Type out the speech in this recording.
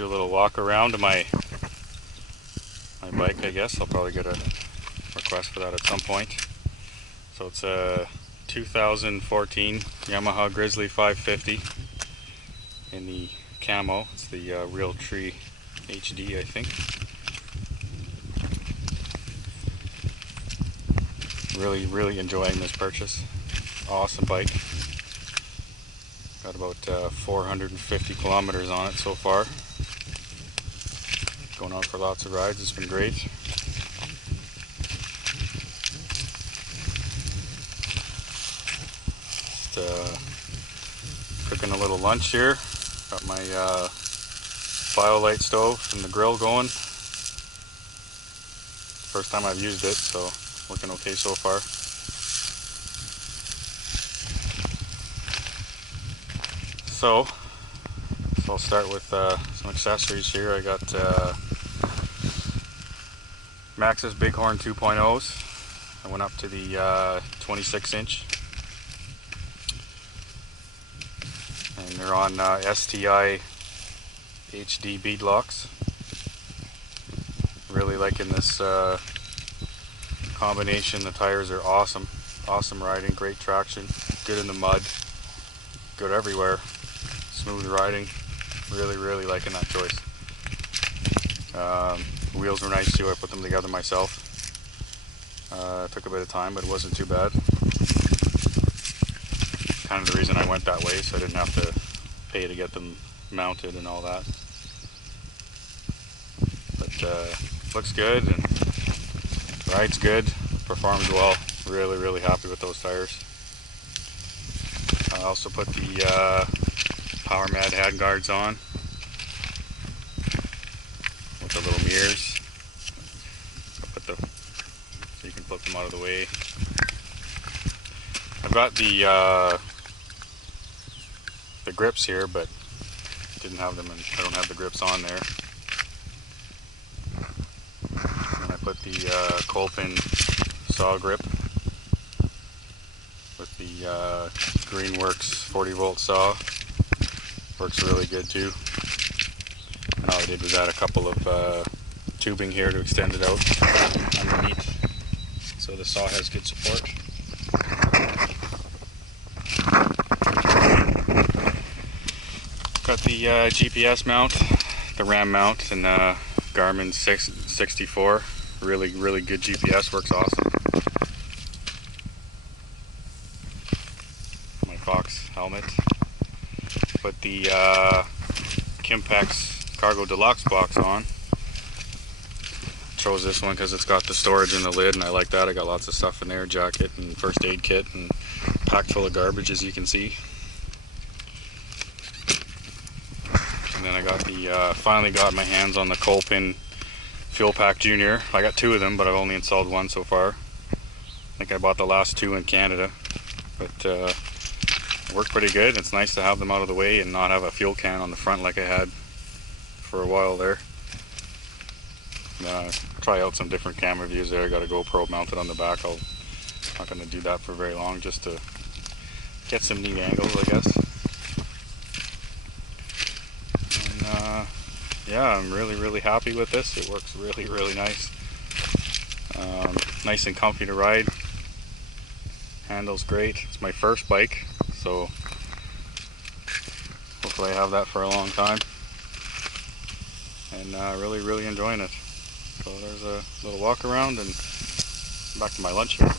Do a little walk around to my bike, I guess. I'll probably get a request for that at some point. So it's a 2014 Yamaha Grizzly 550 in the camo. It's the Real Tree HD, I think. Really enjoying this purchase. Awesome bike. Got about 450 kilometers on it so far. Going out for lots of rides. It's been great. Just cooking a little lunch here. Got my BioLite stove and the grill going. First time I've used it, so working okay so far. So I'll start with some accessories here. I got Maxxis Bighorn 2.0s. I went up to the 26 inch. And they're on STI HD beadlocks. Really liking this combination. The tires are awesome. Awesome riding, great traction, good in the mud, good everywhere. Smooth riding. Really liking that choice. Wheels were nice too. I put them together myself. Took a bit of time, but it wasn't too bad. Kind of the reason I went that way, so I didn't have to pay to get them mounted and all that. But looks good and rides good, performs well. Really happy with those tires. I also put the Power Mad hand guards on with the little mirrors. I'll put so you can flip them out of the way. I've got the grips here, but didn't have them, and I don't have the grips on there. And I put the Colpin saw grip with the Greenworks 40 volt saw. Works really good too. And all I did was add a couple of tubing here to extend it out underneath, so the saw has good support. Got the GPS mount, the RAM mount, and Garmin 64. Really good GPS, works awesome. My Fox helmet. Put the Kimpex Cargo Deluxe box on. Chose this one because it's got the storage in the lid, and I like that. I got lots of stuff in there, jacket and first aid kit, and packed full of garbage, as you can see. And then I got the finally got my hands on the Colpin Fuel Pack Junior. I got two of them, but I've only installed one so far. I think I bought the last two in Canada, but worked pretty good. It's nice to have them out of the way and not have a fuel can on the front like I had for a while there. Try out some different camera views there. I got a GoPro mounted on the back. I'm not going to do that for very long, just to get some neat angles, I guess. And yeah, I'm really happy with this. It works really nice. Nice and comfy to ride. Handles great. It's my first bike, so hopefully I have that for a long time. And really enjoying it. So there's a little walk around, and back to my lunch here.